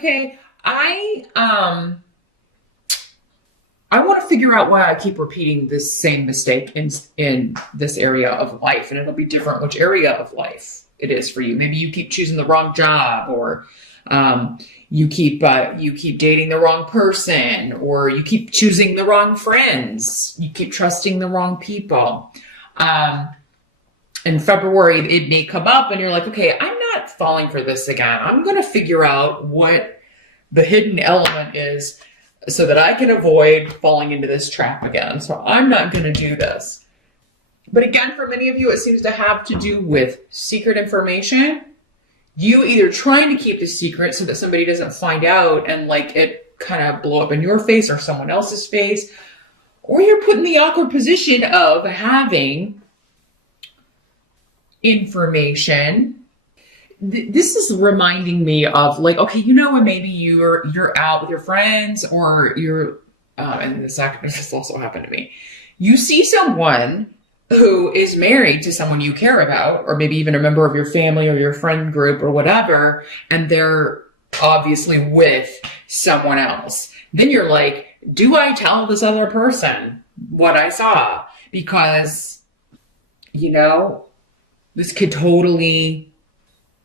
okay, I want to figure out why I keep repeating this same mistake in this area of life, and it'll be different which area of life it is for you. Maybe you keep choosing the wrong job, or you keep dating the wrong person, or you keep choosing the wrong friends. You keep trusting the wrong people. In February, it may come up, and you're like, okay, I'm not falling for this again. I'm going to figure out what the hidden element is, so that I can avoid falling into this trap again. So I'm not going to do this. But again, for many of you, it seems to have to do with secret information. You either trying to keep the secret so that somebody doesn't find out and like it kind of blow up in your face or someone else's face, or you're put in the awkward position of having information. This is reminding me of like, okay, when maybe you're out with your friends, or you're, and this also happened to me. You see someone who is married to someone you care about, or maybe even a member of your family or your friend group or whatever, and they're obviously with someone else. Then you're like, do I tell this other person what I saw? Because, this could totally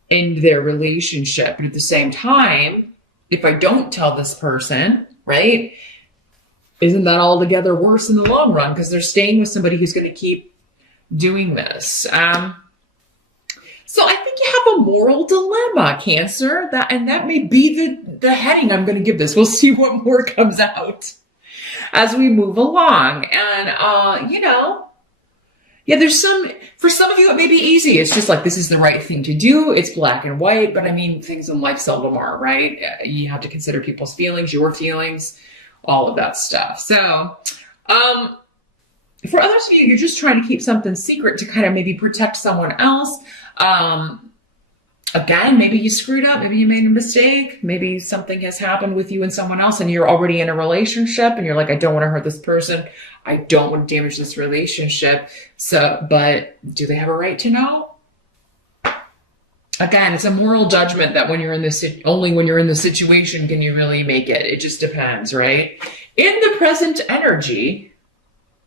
end their relationship. But at the same time, if I don't tell this person, right, isn't that altogether worse in the long run? Because they're staying with somebody who's going to keep doing this. So I think you have a moral dilemma, Cancer. That may be the heading I'm going to give this. We'll see what more comes out as we move along. And, for some of you, it may be easy. It's just like, this is the right thing to do. It's black and white, but things in life seldom are, right? You have to consider people's feelings, your feelings, all of that stuff. So, for others of you, you're just trying to keep something secret to kind of maybe protect someone else. Again, maybe you screwed up. Maybe you made a mistake. Maybe something has happened with you and someone else, and you're already in a relationship, and you're like, I don't want to hurt this person. I don't want to damage this relationship. But do they have a right to know? Again, it's a moral judgment that only when you're in the situation can you really make it. It just depends, right? In the present energy,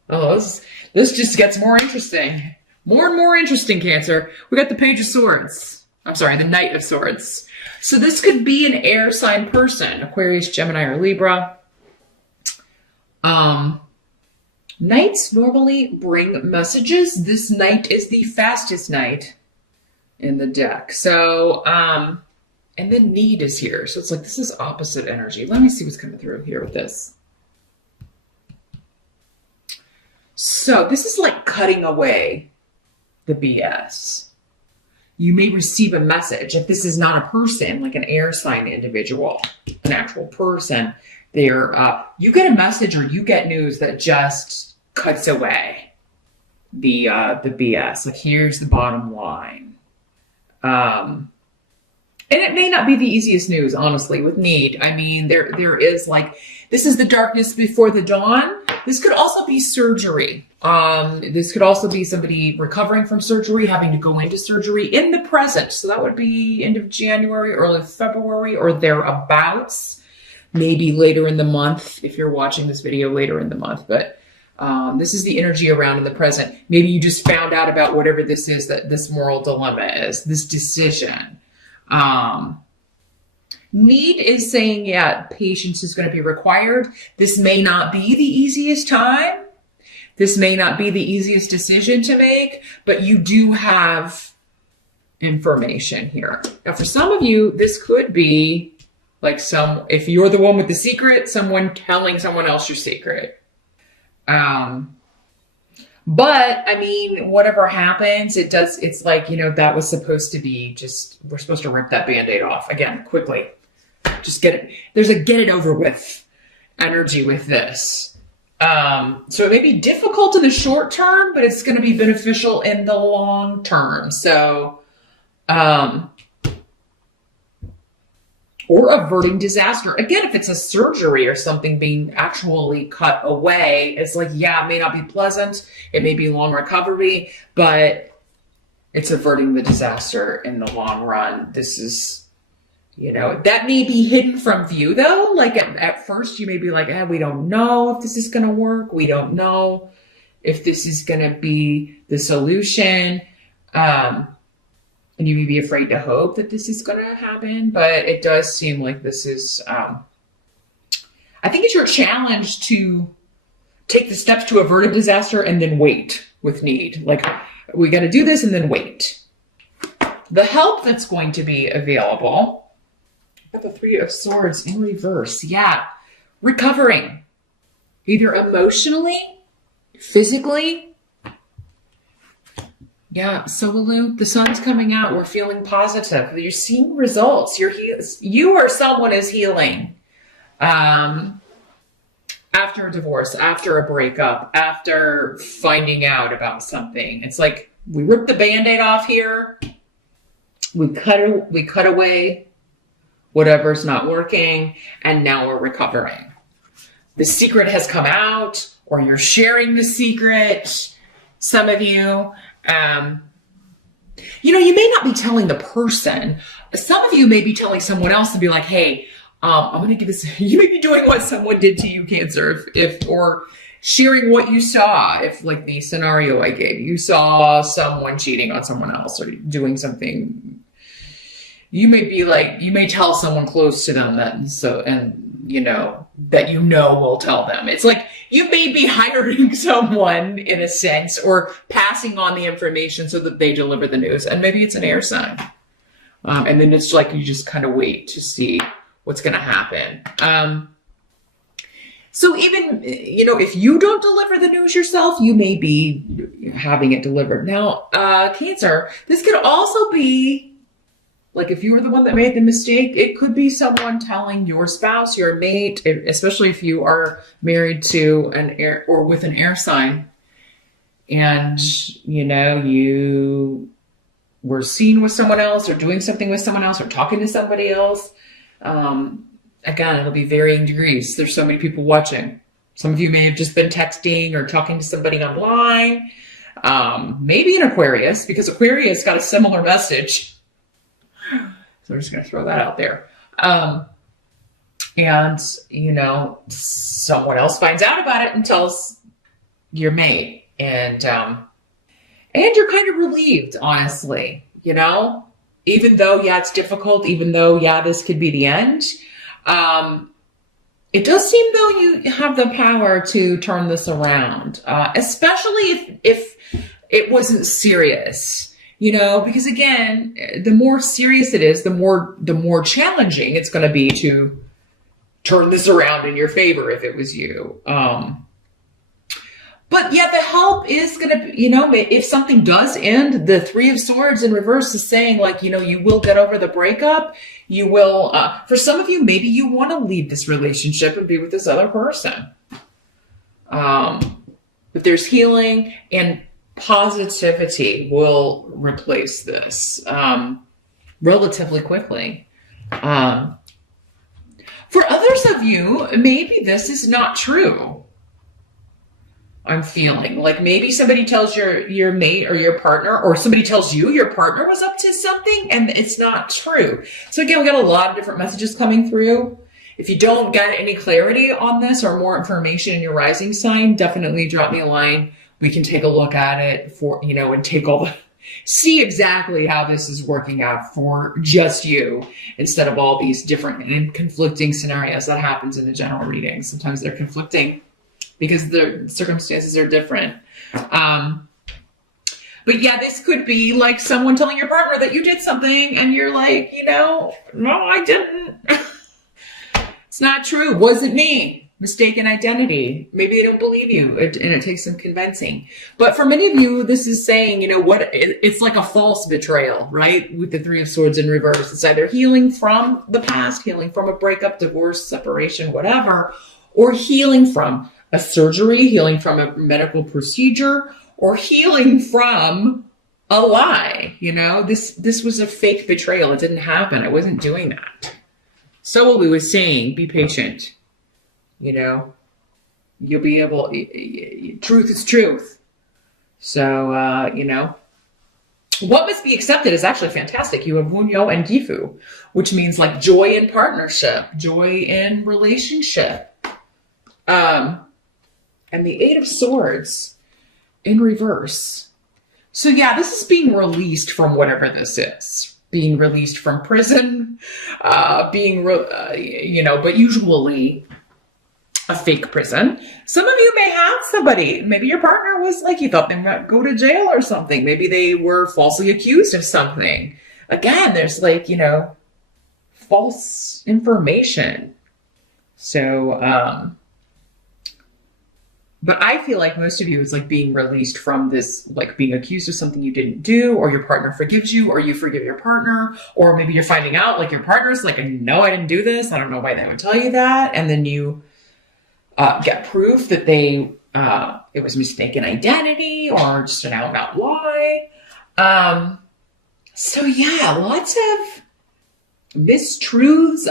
this just gets more interesting. More and more interesting, Cancer. We got the Page of Swords. I'm sorry, the Knight of Swords. So this could be an air sign person, Aquarius, Gemini, or Libra. Knights normally bring messages. This knight is the fastest knight in the deck. So, and then need is here. So it's like, this is opposite energy. Let me see what's coming through here with this. So this is like cutting away the BS. You may receive a message. If this is not a person, like an air sign individual, an actual person, you get a message or you get news that just cuts away the BS. Like, here's the bottom line. And it may not be the easiest news, honestly, with need. There is like, this is the darkness before the dawn. This could also be surgery. This could also be somebody recovering from surgery, having to go into surgery in the present. So that would be end of January, early February, or thereabouts. Maybe later in the month, if you're watching this video later in the month. But this is the energy around in the present. Maybe you just found out about whatever this is, that this moral dilemma is, this decision. Need is saying, patience is going to be required. This may not be the easiest time. This may not be the easiest decision to make, but you do have information here. Now, for some of you, this could be like if you're the one with the secret, someone telling someone else your secret. But whatever happens, it's like, that was supposed to be we're supposed to rip that Band-Aid off again, quickly. Just get it. There's a get it over with energy with this. So it may be difficult in the short term, but it's going to be beneficial in the long term. So, or averting disaster. Again, if it's a surgery or something being actually cut away, it's like, it may not be pleasant. It may be long recovery, but it's averting the disaster in the long run. This is, You know, that may be hidden from view though. Like at first you may be like, we don't know if this is going to work. We don't know if this is going to be the solution. And you may be afraid to hope that this is going to happen, but it does seem like this is, I think it's your challenge to take the steps to avert a disaster and then wait with need. Like, we got to do this and then wait. The help that's going to be available. Got the Three of Swords in reverse. Yeah. Recovering. Either emotionally, physically. Yeah. So, Lulu, the sun's coming out. We're feeling positive. You're seeing results. You or someone is healing. After a divorce, after a breakup, after finding out about something. It's like we ripped the Band-Aid off here. We cut away whatever's not working, and now we're recovering. The secret has come out, or you're sharing the secret. Some of you, you may not be telling the person. Some of you may be telling someone else to be like, hey, I'm going to give this, you may be doing what someone did to you, Cancer, or sharing what you saw. If like the scenario I gave, you saw someone cheating on someone else or doing something, you may tell someone close to them that, will tell them. It's like you may be hiring someone in a sense or passing on the information so that they deliver the news. And maybe it's an air sign. And then it's like you just kind of wait to see what's going to happen. So even, if you don't deliver the news yourself, you may be having it delivered. Now, Cancer, this could also be like if you were the one that made the mistake, it could be someone telling your spouse, your mate, especially if you are married to an air or with an air sign, and you were seen with someone else or doing something with someone else or talking to somebody else. Again, it'll be varying degrees. There's so many people watching. Some of you may have just been texting or talking to somebody online. Maybe an Aquarius, because Aquarius got a similar message. So I'm just going to throw that out there. And, someone else finds out about it and tells your mate. And you're kind of relieved, honestly, even though, it's difficult, even though, this could be the end. It does seem though you have the power to turn this around, especially if it wasn't serious. Because again, the more serious it is, the more challenging it's going to be to turn this around in your favor if it was you. But the help is going to, if something does end, the Three of Swords in reverse is saying like, you will get over the breakup. You will, for some of you, maybe you want to leave this relationship and be with this other person. But there's healing and positivity will replace this relatively quickly. For others of you, maybe this is not true. I'm feeling like maybe somebody tells your mate or your partner, or somebody tells you your partner was up to something and it's not true. So again, we got a lot of different messages coming through. If you don't get any clarity on this or more information in your rising sign, definitely drop me a line. We can take a look at it and see exactly how this is working out for just you instead of all these different and conflicting scenarios that happens in the general reading. Sometimes they're conflicting because the circumstances are different. But this could be like someone telling your partner that you did something and you're like, no, I didn't. It's not true. Wasn't me. Mistaken identity. Maybe they don't believe you and it takes some convincing. But for many of you, this is saying, it's like a false betrayal, right? With the Three of Swords in reverse. It's either healing from the past, healing from a breakup, divorce, separation, whatever, or healing from a surgery, healing from a medical procedure, or healing from a lie. This was a fake betrayal. It didn't happen. I wasn't doing that. So what we were saying, be patient. You'll be able, truth is truth. So, What must be accepted is actually fantastic. You have Wunyo and Gifu, which means like joy in partnership, joy in relationship. And the Eight of Swords in reverse. So yeah, this is being released from whatever this is. Being released from prison, but usually a fake prison. Some of you may have somebody, maybe your partner was like, you thought they might go to jail or something. Maybe they were falsely accused of something. Again, there's like, false information. So, but I feel like most of you is like being released from this, like being accused of something you didn't do, or your partner forgives you, or you forgive your partner, or maybe you're finding out like your partner's like, no, I didn't do this. I don't know why they would tell you that. And then you get proof that it was mistaken identity or just an out and out lie. So yeah, lots of mistruths,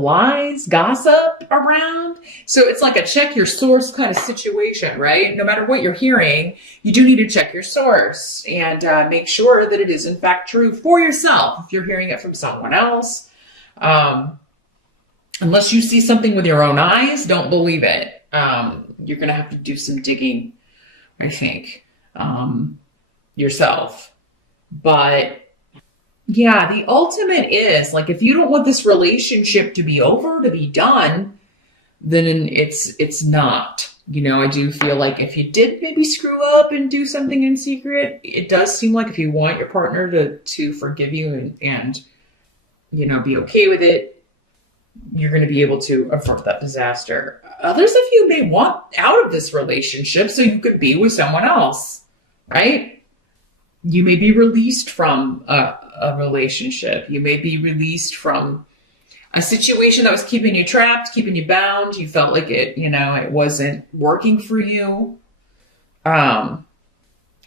lies, gossip around. So it's like a check your source kind of situation, right? No matter what you're hearing, you do need to check your source and make sure that it is in fact true for yourself. If you're hearing it from someone else, unless you see something with your own eyes, don't believe it. You're going to have to do some digging, I think, yourself. But yeah, the ultimate is like, if you don't want this relationship to be over, to be done, then it's not. I do feel like if you did maybe screw up and do something in secret, it does seem like if you want your partner to forgive you and be okay with it, you're going to be able to avert that disaster. Others of you may want out of this relationship so you could be with someone else, right? You may be released from a relationship. You may be released from a situation that was keeping you trapped, keeping you bound. You felt like it wasn't working for you. And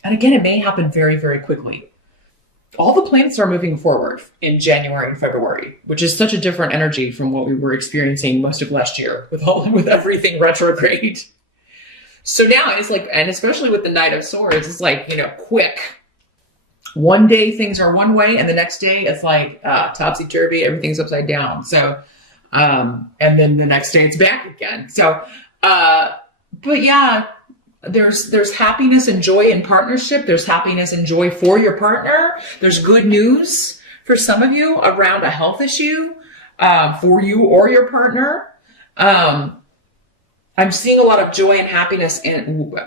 again, it may happen very, very quickly. All the planets are moving forward in January and February, which is such a different energy from what we were experiencing most of last year with everything retrograde. So now it's like, and especially with the Knight of Swords, it's like, quick. One day things are one way and the next day it's like topsy-turvy, everything's upside down. So, and then the next day it's back again. So, but yeah, there's happiness and joy in partnership. There's happiness and joy for your partner. There's good news for some of you around a health issue for you or your partner. I'm seeing a lot of joy and happiness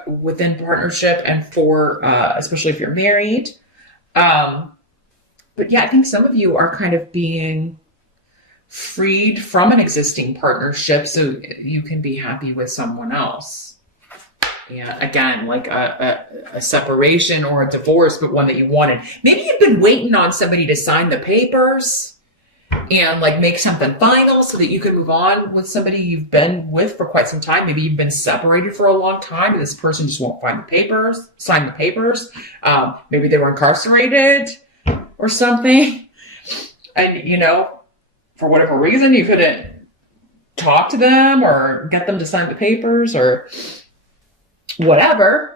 within partnership and for especially if you're married. But yeah, I think some of you are kind of being freed from an existing partnership so you can be happy with someone else. Yeah, again, like a separation or a divorce, but one that you wanted. Maybe you've been waiting on somebody to sign the papers and like make something final so that you can move on with somebody you've been with for quite some time. Maybe you've been separated for a long time and this person just won't sign the papers. Maybe they were incarcerated or something. And, for whatever reason, you couldn't talk to them or get them to sign the papers or whatever.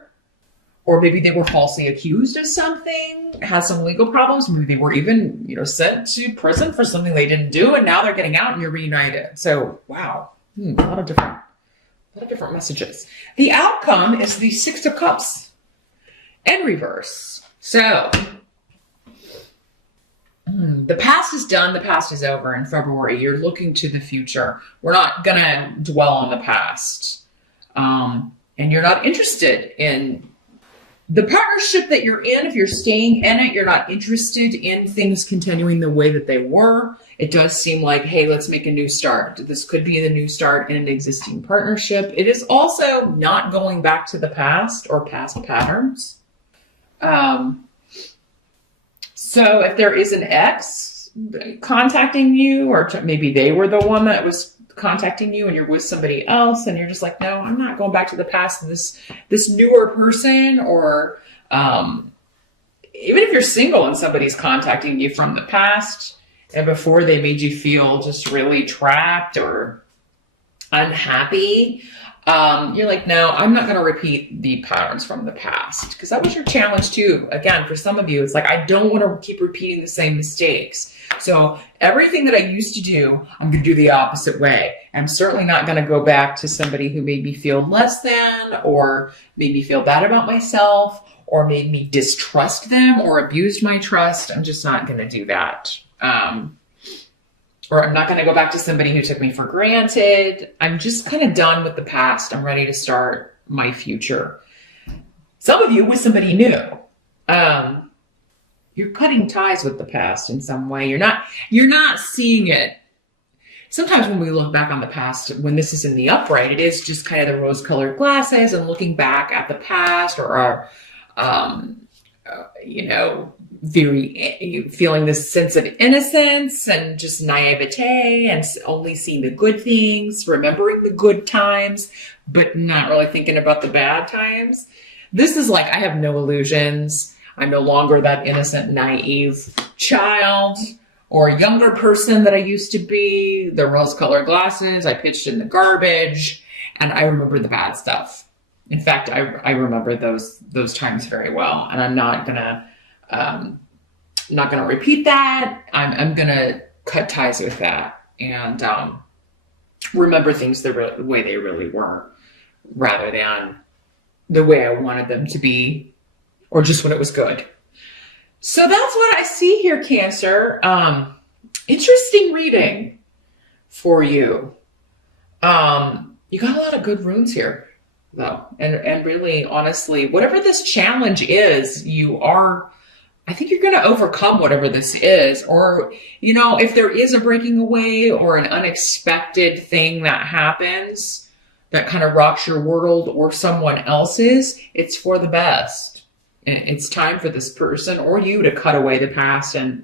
Or maybe they were falsely accused of something, had some legal problems. Maybe they were even, sent to prison for something they didn't do, and now they're getting out and you're reunited. So, wow, a lot of different messages. The outcome is the Six of Cups in reverse. So, the past is done. The past is over in February. You're looking to the future. We're not going to dwell on the past. And you're not interested in the partnership that you're in. If you're staying in it, you're not interested in things continuing the way that they were. It does seem like, hey, let's make a new start. This could be the new start in an existing partnership. It is also not going back to the past or past patterns. So if there is an ex contacting you, or maybe they were the one that was contacting you and you're with somebody else and you're just like, no, I'm not going back to the past to this newer person, or even if you're single and somebody's contacting you from the past and before they made you feel just really trapped or unhappy, You're like, no, I'm not going to repeat the patterns from the past, because that was your challenge too. Again, for some of you, it's like, I don't want to keep repeating the same mistakes. So everything that I used to do, I'm going to do the opposite way. I'm certainly not going to go back to somebody who made me feel less than, or made me feel bad about myself, or made me distrust them, or abused my trust. I'm just not going to do that. Or I'm not going to go back to somebody who took me for granted. I'm just kind of done with the past. I'm ready to start my future. Some of you with somebody new. You're cutting ties with the past in some way. You're not seeing it. Sometimes when we look back on the past, when this is in the upright, it is just kind of the rose-colored glasses and looking back at the past, or our, very feeling this sense of innocence and just naivete, and only seeing the good things, remembering the good times, but not really thinking about the bad times. This is like, I have no illusions. I'm no longer that innocent, naive child or younger person that I used to be. The rose-colored glasses, I pitched in the garbage, and I remember the bad stuff. In fact, I remember those times very well, and I'm not gonna repeat that. I'm gonna cut ties with that, and remember things the way they really were, rather than the way I wanted them to be, or just when it was good. So that's what I see here, Cancer. Interesting reading for you. You got a lot of good runes here, though. And really, honestly, whatever this challenge is, I think you're going to overcome whatever this is. Or, if there is a breaking away or an unexpected thing that happens that kind of rocks your world or someone else's, it's for the best. It's time for this person or you to cut away the past and